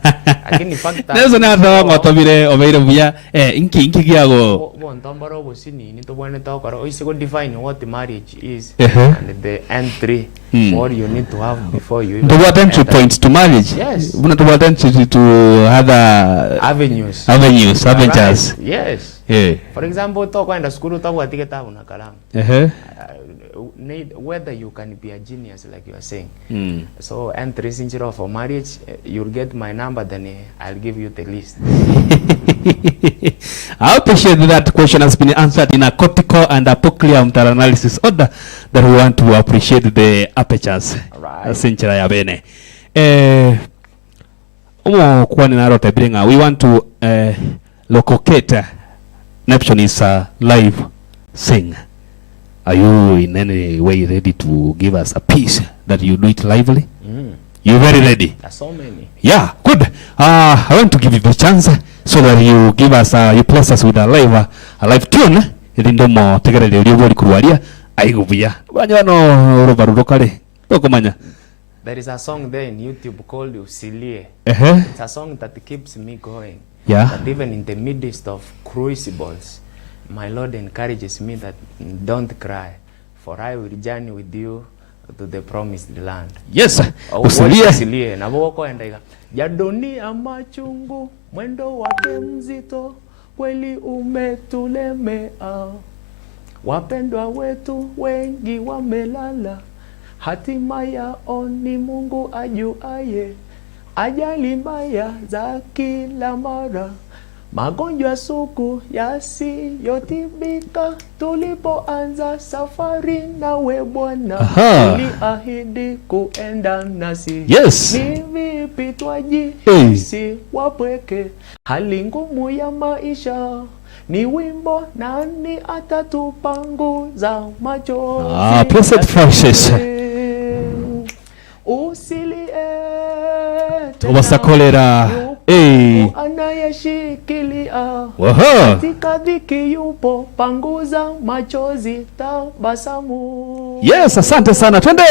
Lakini factor. Nezo na tawa ngotobire obeire buya inki giago. Bo ntombaro bosini ni to bone to karo ise go define what marriage is and the entry what you need to have before you. To what entry points to marriage? Yes. Buna to what entry to other avenues. Avengers. Yes. For example, to kwenda school to bwa tiketa una kalamu. Whether you can be a genius like you are saying. So entry sincere for marriage, you'll get my number, then I'll give you the list. I appreciate that question has been answered in a cortical and a polyclear meta-analysis order that we want to appreciate the apertures. Right. Sincere ya bene. We want to locate Neptune is a live sing. Are you in any way ready to give us a piece that you do it lively? You're very ready. There's so many. Yeah, good. I want to give you the chance so that you give us, you bless us with a live tune. Ilindomo tegerere uliobori kuruaria aigubia. Banyano robarurokale. Tokomanya. There is a song there in YouTube called Usilie. It's a song that keeps me going. Yeah. But even in the midst of crucibles, my Lord encourages me that don't cry, for I will journey with you to the promised land. Yes. Usilie. Na boko endaiga. Ya dunia machungu, mwendo wake mzito, kweli umetulemea. Wapendwa wetu wengi wamelala, hatima yao ni Mungu ajuaye. Ajali mbaya za kila mara, magonjwa sugu yasiyotibika. Tulipoanza safari nawe Bwana, uliahidi kuenda nasi. Yes. Ni vipi twajihisi wapweke, hali ngumu ya maisha. Ni wimbo nani atatupanguza machozi. Blessed Francis. Usilie Tobasakolera. Anayeshikilia katika dhiki yupo, panguza machozi, tabasamu. Yes, asante sana. Twende.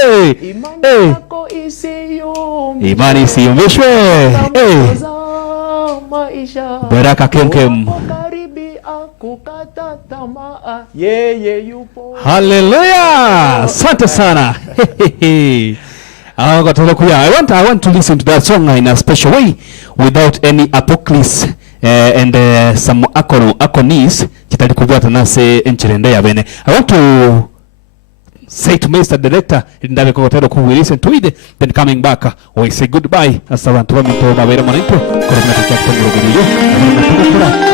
Imani yako isiyumbishwe. Imani isiyumbishwe. Maisha. Baraka kemkem. Karibia kukata tamaa, yeye yupo. Hallelujah. Asante sana. I want to listen to that song in a special way without any apocalypse and some aconies kitalikubuata nase enchirende ya bene. I want to say to Mr. Director indave kokotero ku listen to it, then coming back we say goodbye as abantu bamito babere monito korona tukakto ngiro we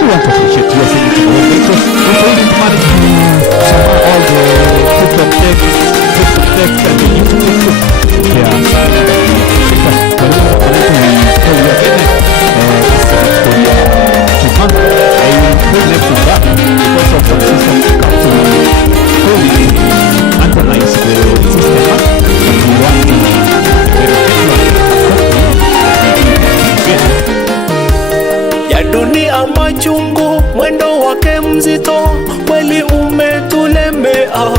want to appreciate you singing to all the text and the YouTube. Ya dunia machungu, mwendo wake mzito, kweli umetulemea.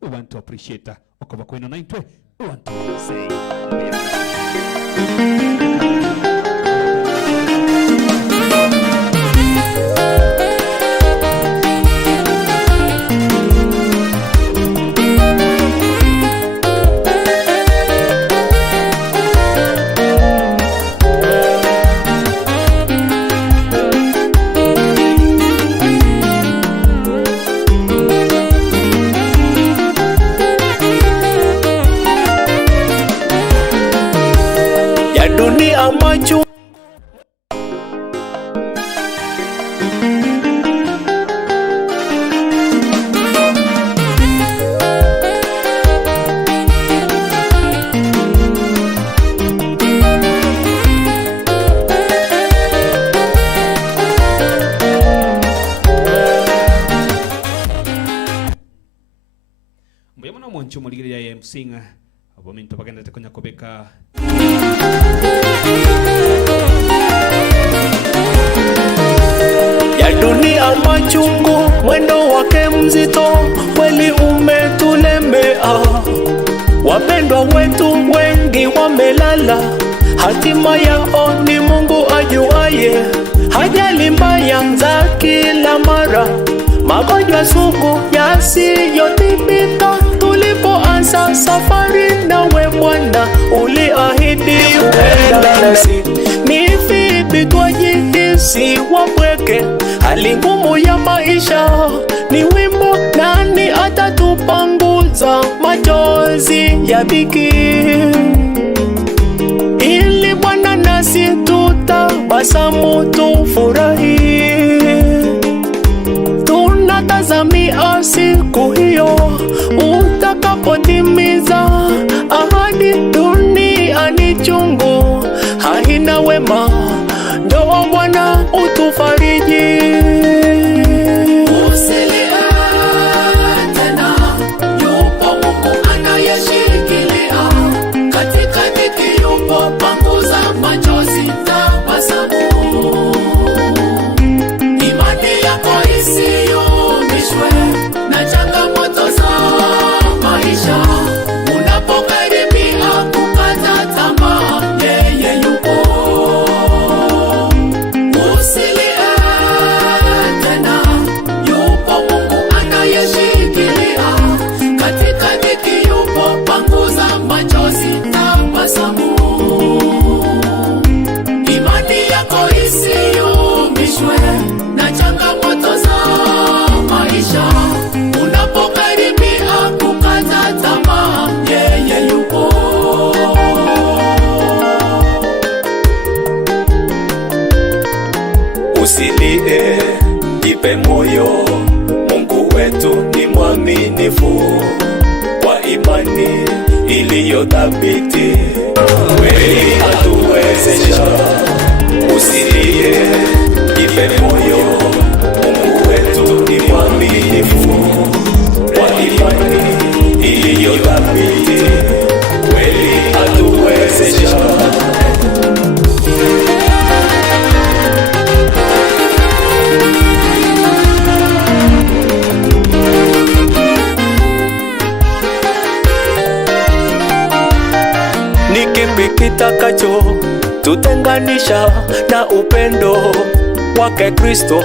We want to appreciate okoba kwino naitwe. We want to say dunia machu no mwancho muligirira ya msinga abo minto bagenda tekonya kobeka ya dunia machungu, mwendo wake mzito, kweli umetulemea. Wapendwa wetu wengi wamelala, hatima yao ni Mungu ajuaye. Ajali mbaya za kila mara, magonjwa sugu yasiyotibika. Tulipoanza safari nawe Bwana, uliahidi uenda nasi. Ni vipi twajihisi wapweke, hali ngumu ya maisha ni wimbo, nani atatupanguza machozi ya dhiki? Ili Bwana nasi tutabasamu tufurahi. Tunatazamia siku hiyo utakapotimiza ahadi. Dunia ni chungu, haina wema, njoo Bwana utufariji. Usilie tena, yupo Mungu anayeshikilia. Katika dhiki yupo, panguza machozi, tabasamu. Imani yako isiyumbishwe na changamoto za maisha. Unapokaribia kukata tamaa, yeye yupo. Usilie tena, yupo Mungu anayeshikilia. Katika dhiki yupo, panguza machozi, tabasamu. Imani yako isiyumbishwe na changamoto za maisha. Unapokaribia kukata tamaa, yeye yupo. Usilie, jipe moyo, Mungu wetu ni mwaminifu. Kwa imani iliyo thabiti, kweli atuwezesha. Usilie, jipe moyo, Mungu wetu ni mwaminifu. Kwa imani iliyo thabiti, kweli atuwezesha. Ni kipi kitakacho tutenganisha na upendo wake Kristo?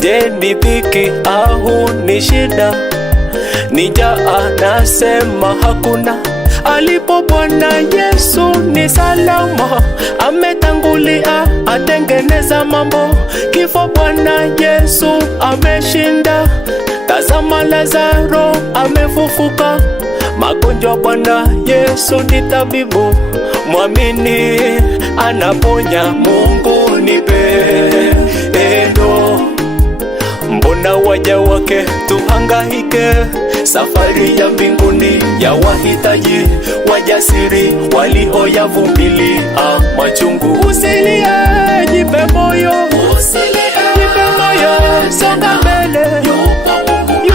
Je, ni dhiki au ni shida? Ni njaa? Nasema hakuna. Alipo Bwana Yesu ni salama, ametangulia, atengeneza mambo. Kifo Bwana Yesu ameshinda. Tazama Lazaro amefufuka. Magonjwa Bwana Yesu ni tabibu, mwamini anaponya. Mungu ni pendo, mbona waja wake tuhangaike? Safari ya mbinguni ya wahitaji wajasiri, walioyavumilia machungu. Usilie, jipe moyo, jipe moyo, songa mbele. Yuko Mungu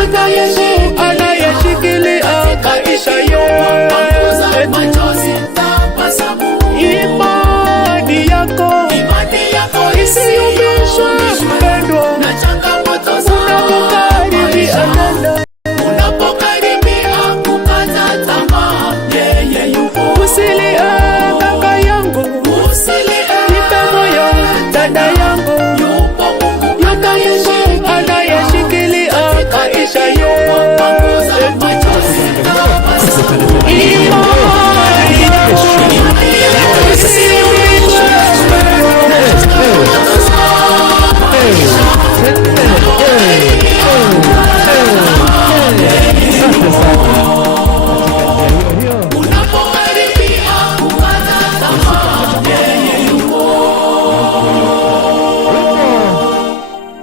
anayeshikilia maisha yetu. Imani yako isiyumbishwe, mpendwa. Unapokaribia tena, unapokaribia kukata tamaa, yeye yupo. Usilie kaka yangu, jipe moyo dada yangu. Yupo Mungu anayeshikilia maisha yetu.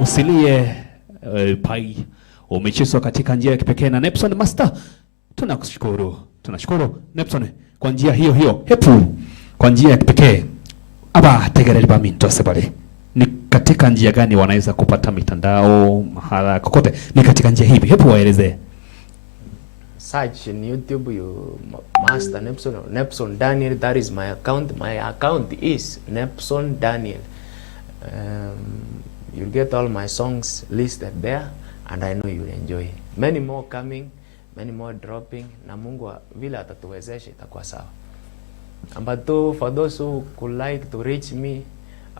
Usilie pai umechezwa katika njia ya kipekee na Nepson Master. Tunashukuru Nepson kwa njia hiyo hepu kwa njia ya kipekee. Aba tegereba minto sebale. Ni katika njia gani wanaweza kupata mitandao mahala kokote? Ni katika njia hivi. Hepu waelezee. search in YouTube, you Master Nepson Daniel. That is my account. My account is Nepson Daniel. You'll get all my songs listed there, and I know you'll enjoy. Many more coming, many more dropping. Na Mungu vile atatuwezesha itakuwa sawa. But for those who could like to reach me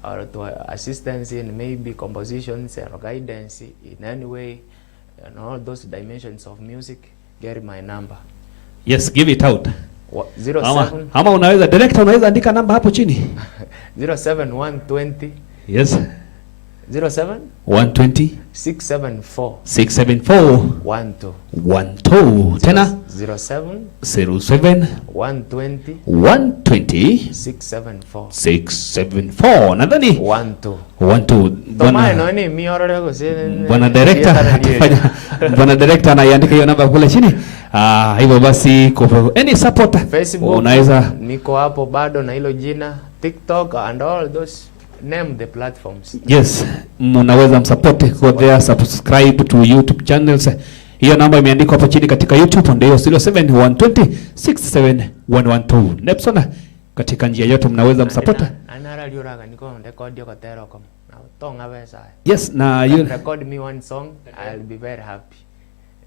or to assistance in maybe compositions or guidance in any way, and all those dimensions of music, get my number. Yes, give it out. 07 ama unaweza director, unaweza andika namba hapo chini. 07120. Yes. 07 120 674 12 tena 07 120 674 nadhani 12 bwana director atafanya bwana director anaiandika hiyo namba kule chini. Hivyo basi kwa any support Facebook unaweza niko hapo bado na hilo jina, TikTok and all those name the platforms. Yes, mnaweza msupport kwa there, subscribe to YouTube channels. Hiyo namba imeandikwa hapo chini katika YouTube, ndio 0712671112. Nepson katika njia yote mnaweza msupport. Yes, na you record me one song, I'll be very happy.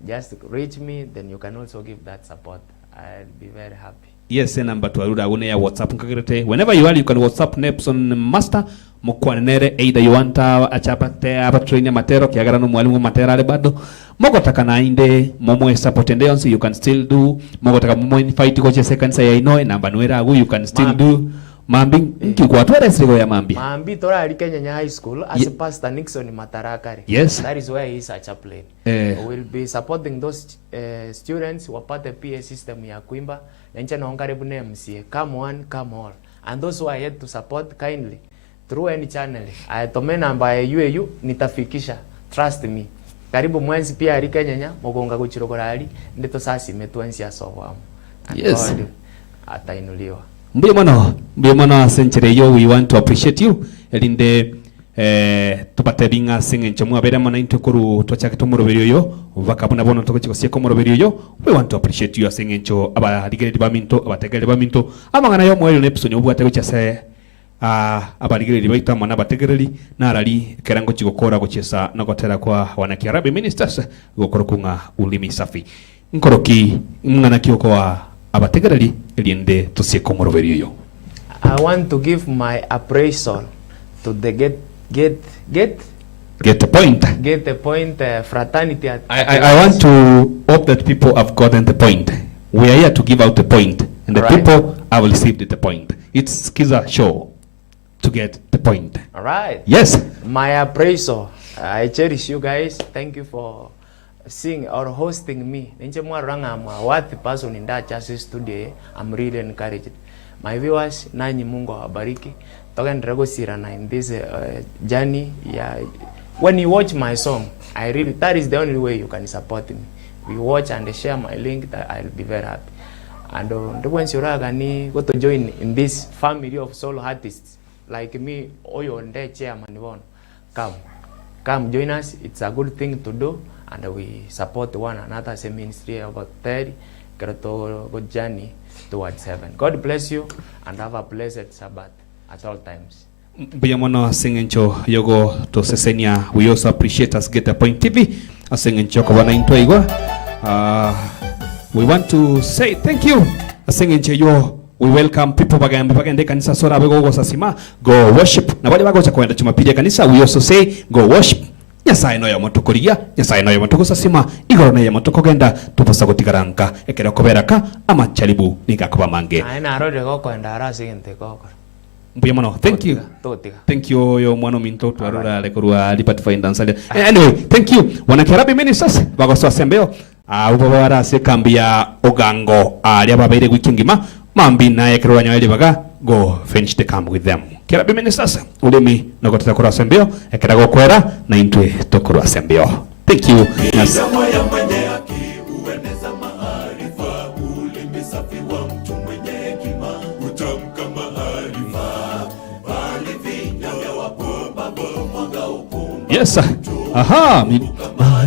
Just reach me, then you can also give that support. I'll be very happy. Yes, number to aruda une ya WhatsApp nkagirete. Whenever you are, you can WhatsApp Nepson Master mukwanere, either you want achapate abatrain matero kiagara no mwalimu matera ale bado mogotaka na inde momo support and you can still do mogotaka momo invite ko che second say I know number nwera agu you can still do mambi nki kwa twere sego ya mambi tora ali Kenya High School as Pastor Nixon Matarakari. Yes, that is where he is a chaplain. We will be supporting those students wapate PA system ya kuimba na ncha naonga karibu na MCA, come one come all, and those who are yet to support kindly through any channel atome namba ya UAU nitafikisha, trust me. Karibu mwenzi pia ali Kenya mogonga guchirogora ali ndito sasi metwansi asowa. Yes, atainuliwa. Mbiye mwana century yo, we want to appreciate you elinde tupate binga singe nchomu abere mana intokuru twachake tomuroberi yo vakabona bono tokochikosie komuroberi yo. We want to appreciate you singe ncho abaligere baminto abategere baminto amangana yo mwelo nepsoni obwate gochase abaligere baita mana bategereri narali kerango chigokora gochesa nagotera kwa wanakiarabi ministers gokorokunga ulimi safi nkoroki mngana kioko abategereri eliende tosie komuroberi yo. I want to give my appraisal to the get the point fraternity. I want to hope that people have gotten the point. We are here to give out the point, and the people have received the point. It's SKIZA show to get the point. All right. Yes. My appraisal. I cherish you guys. Thank you for seeing or hosting me. What person in that church today? I'm really encouraged. My viewers, nanyi Mungu awabariki. In this journey, when you watch my song, that is the only way you can support me. We watch and share my link, that I'll be very happy. And the ones you go to join in this family of solo artists like me, Oyo and their chairman, come join us. It's a good thing to do, and we support one another as a ministry about 30 good journey towards heaven. God bless you and have a blessed Sabbath at all times. Biyamona singencho yogo to sesenia. We also appreciate us Get a Point TV. Asingencho kwa wanainto igwa. We want to say thank you. Asingencho yo. We welcome people bagande kanisa sora bego sasima go worship. Na wale bago cha kwenda Jumapili kanisa, we also say go worship. Nyasaye no yamotokoria, Nyasaye no yamotokosasima, igoro na yamotokogenda tuposa gotigaranka ekero koberaka ama chalibu nikakuba mange. Aina arode goko ndara sigente goko. Mbuya mono, thank you. Thank you yo mwana minto tu arura lekorua lipat finance. Anyway, thank you. Wanakiarabi ministers bagoso asembeo. Ubabara se kambia ogango ali ababaire wikingima mambi na ekero nyaweli baga go finish the camp with them. Kiarabi ministers ulimi nagoteta kora asembeo ekera go kwera na intwe tokoro asembeo. Thank you. Yes. Yes. Aha.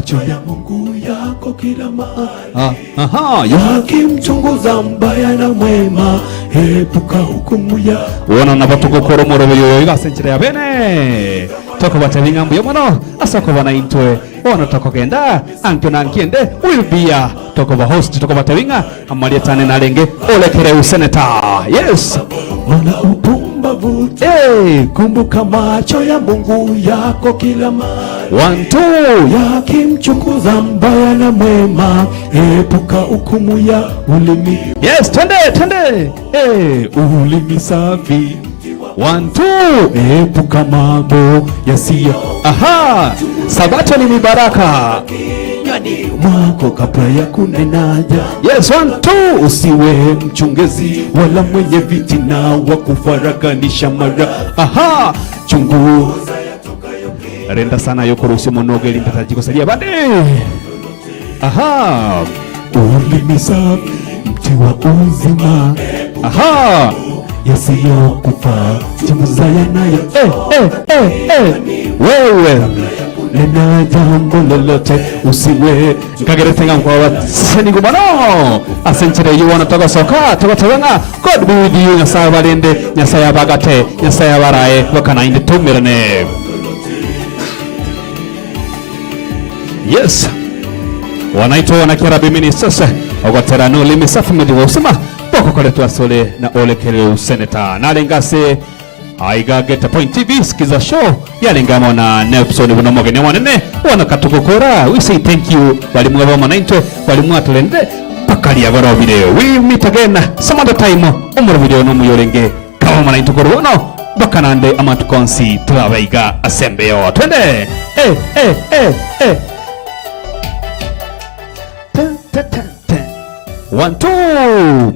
macho ya Mungu yako kila mahali, yakimchunguza mbaya na mwema, epuka hukumu ya wana nabatugukora umurobyo igasenjera ya bene toko batavinga mbuyo mono asako bana intwe ona toko genda anto nankiende will be toko ba host toko batavinga amalia tane na lenge olekere useneta. Yes mana upumbavu, kumbuka macho ya Mungu yako kila mahali, 1 2 yakimchunguza mbaya na mwema, epuka hukumu ya ulimi. Yes twende ulimi safi, 1 2 epuka mambo yasiyo. Sabato ni baraka kinywani mwako kabla ya kunenaja. Yes 1 2 usiwe mchongezi wala mwenye vitina wa kufarakanisha mara. Chunguza renda sana yokuruhusu monogeli mtatajiko salia bande. Ulimi safi mti wa uzima, yasiyokufa chunguza yanayo. Wewe nena jambo lolote usiwe nkageretenga kwa wasenigo mano asentere yuwana toka soka toka tawanga God be with you. Nyasaya balende, nyasaya bagate, nyasaya barae wakana inde tumirane. Yes wanaitwa wanakirabi ministers ogotera no limi safi medi wosema boko kole twasole na olekele senator nalengase aiga Get a Point TV SKIZA show yalingamo na Nelson bunomogene wanene wana katukokora. We say thank you walimu wa manaitwe walimu atulende pakali ya goro video. We meet again some other time umur video no muyorenge kama manaitwe korono bakanande amatukonsi tubaiga asembeo twende. 1 2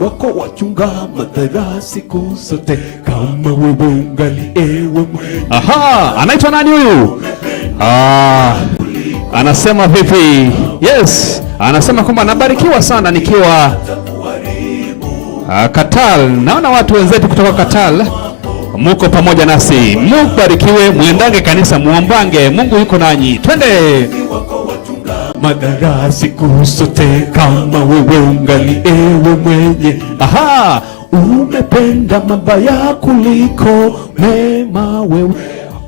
wako wachunga madhara siku zote kama wewe ungali ewe mwenye. Anaitwa nani huyu? Anasema vipi? Yes, anasema kwamba nabarikiwa sana nikiwa Katal. Naona watu wenzetu kutoka Katal muko pamoja nasi. Mubarikiwe, muendange kanisa, muombange, Mungu yuko nanyi. Twende. Madhara siku zote kama wewe ungali ewe mwenye. Umependa mabaya kuliko mema wewe,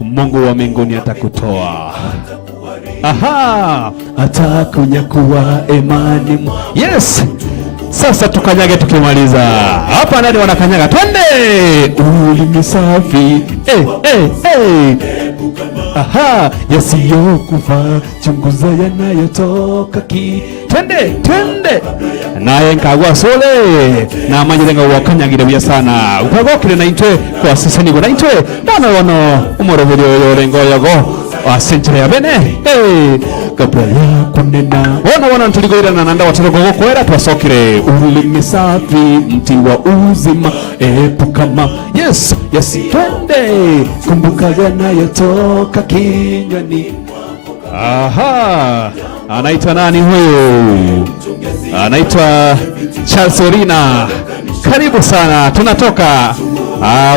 Mungu wa mbinguni atakutoa. Atakunyakuwa imani. Yes. Sasa tukanyage tukimaliza. Hapa nani wanakanyaga? Twende. Ulimi safi. Yasiyokufa chunguza yanayotoka Twende. Naye nkagwa sole na manyirenga wakanyagire bya sana. Upagokire na intwe kwa sisi nigo na intwe. Bana umorovudio yorengo yago. Asentere ya bene. Kabla ya kunena wana ntuligoira na nanda watorogo kwera twasokire. Ulimi safi mti wa uzima, epuka yes twende, kumbuka yanayotoka kinywani. Anaitwa nani huyu? Anaitwa Charles Orina. Karibu sana, tunatoka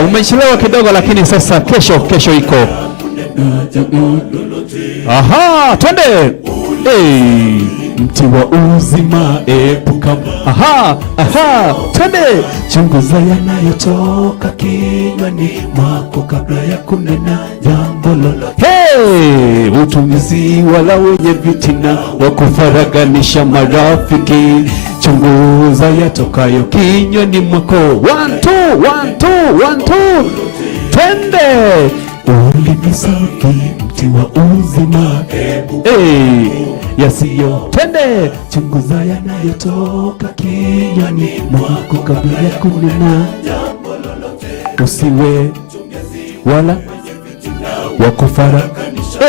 umechelewa kidogo lakini sasa kesho iko. Twende. Mti wa uzima, epuka twende, chunguza yanayotoka kinywani mwako kabla ya kunena jambo lolote. Utumizi wala wenye vitina wa kufaraganisha marafiki, chunguza yatokayo kinywani mwako. 1 2 twende. Ulimi safi mti wa uzima, yasiyo twende, chunguza yanayotoka kinywani mwako kabla ya kunena jambo lolote. Usiwe wala wakufaraganisha.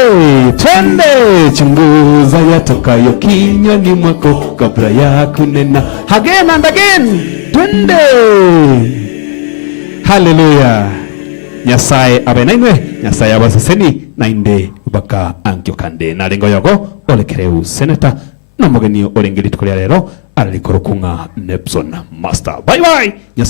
Twende, chunguza yatokayo kinywani mwako kabla ya kunena. Again and again. Twende. Hallelujah. Nyasaye abenainwe, Nyasaye abaseseni nainde baka ankyokande nalengo yago olekereu senator nomugeni orengeri tukolya lero alikorokunga Nepson Master. Bye bye. Nyasaye